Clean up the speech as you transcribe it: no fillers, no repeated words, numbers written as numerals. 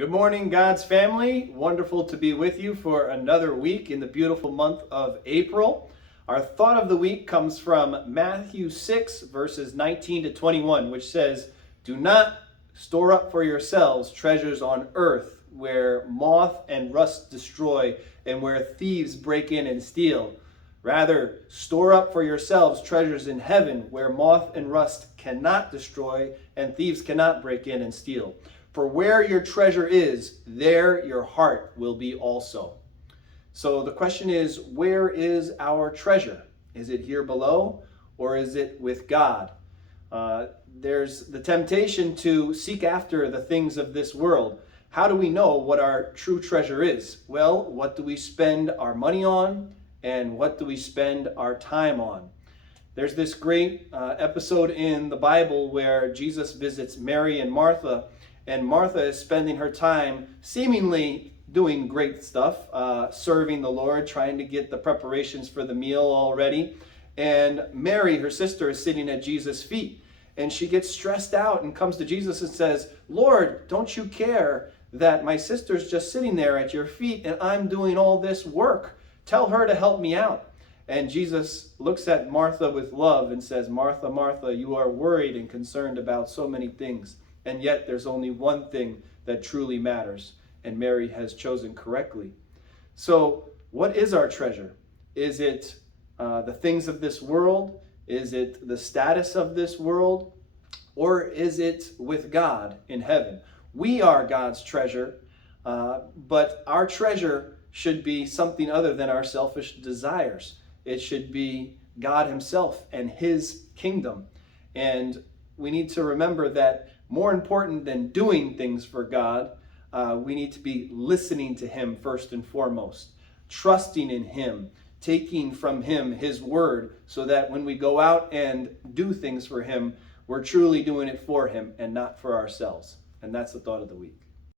Good morning, God's family. Wonderful to be with you for another week in the beautiful month of April. Our thought of the week comes from Matthew 6, verses 19 to 21, which says, "Do not store up for yourselves treasures on earth, where moth and rust destroy, and where thieves break in and steal. Rather, store up for yourselves treasures in heaven, where moth and rust cannot destroy, and thieves cannot break in and steal. For where your treasure is, there your heart will be also." So the question is, where is our treasure? Is it here below, or is it with God? There's the temptation to seek after the things of this world. How do we know what our true treasure is? Well, what do we spend our money on, and what do we spend our time on? There's this great episode in the Bible where Jesus visits Mary and Martha is spending her time seemingly doing great stuff, serving the Lord, trying to get the preparations for the meal all ready. And Mary, her sister, is sitting at Jesus' feet. And she gets stressed out and comes to Jesus and says, "Lord, don't you care that my sister's just sitting there at your feet and I'm doing all this work? Tell her to help me out." And Jesus looks at Martha with love and says, "Martha, Martha, you are worried and concerned about so many things. And yet there's only one thing that truly matters, and Mary has chosen correctly." So what is our treasure? Is it the things of this world? Is it the status of this world? Or is it with God in heaven? We are God's treasure, but our treasure should be something other than our selfish desires. It should be God himself and his kingdom. And we need to remember that more important than doing things for God, we need to be listening to him first and foremost, trusting in him, taking from him his word, so that when we go out and do things for him, we're truly doing it for him and not for ourselves. And that's the thought of the week.